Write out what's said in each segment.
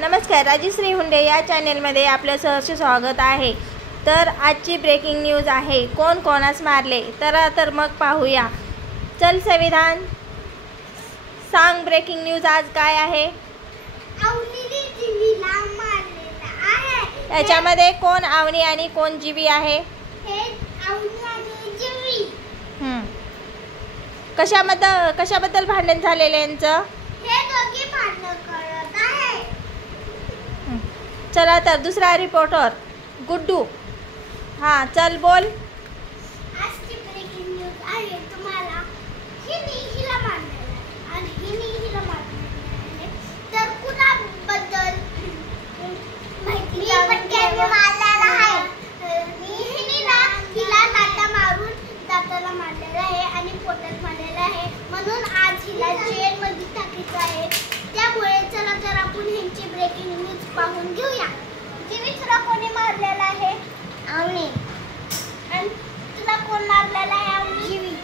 नमस्कार, राजश्री हुंडे या चॅनेलमध्ये आपलं सहर्ष स्वागत आहे। तर आजची ब्रेकिंग न्यूज आहे, कोण कोणास मारले। तर मग पाहूया। चल संविधान सांग, ब्रेकिंग न्यूज आज काय आहे? अवनीने जीवीला मारलेला आहे। याच्यामध्ये कोण अवनी आणि कोण जीवी आहे? हे अवनी आणि जीवी। कशाबद्दल भांडण झालेलं यांचं? हे दोघे भांडण करत आहे। चला तर दुसरा रिपोर्टर गुड्डू, हाँ चल बोल। आजची ब्रेकिंग न्यूज आहे तुम्हाला, हिला मारलेला आहे आणि हिला मारलेला आहे। तर कुणाबद्दल माहिती मारलेला आहे? हिला दाता मारून दाताला मारलेला आहे आणि पोटात मारलेला आहे, म्हणून आज हिला जेलमध्ये टाकायचं आहे। त्यामुळे चला तर आपण ह्यांची ब्रेकिंग न्यूज पाहून घेऊया। जीवी, तुला कोणी मारलेला आहे? अवनी। आणि तुला कोण मारलेला आहे? अवनी। जीवी।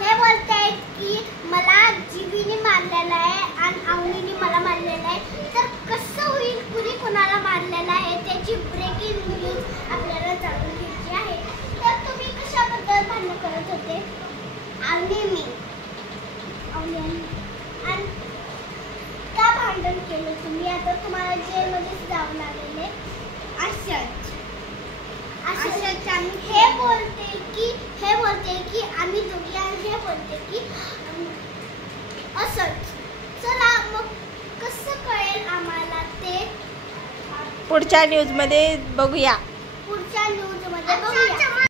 हे बोलतायत की मला जीवीने मारलेला आहे आणि अवनीने मला मारलेला आहे। तर कसं होईल, कुणी कोणाला मारलेला आहे त्याची ब्रेकिंग न्यूज आपल्याला जाणून घ्यायची आहे। तर तुम्ही कशाबद्दल भांडण करत होते? अवनी, मी। अवनी आणि का भांडण केलं तुम्ही? आता तुम्हाला जेलमध्येच जावं लागेल। हे बोलते की आम्ही दोघी, आणि हे बोलते की असंच। चला मग कसं कळेल आम्हाला ते पुढच्या न्यूज मध्ये बघूया। पुढच्या न्यूज मध्ये बघूया।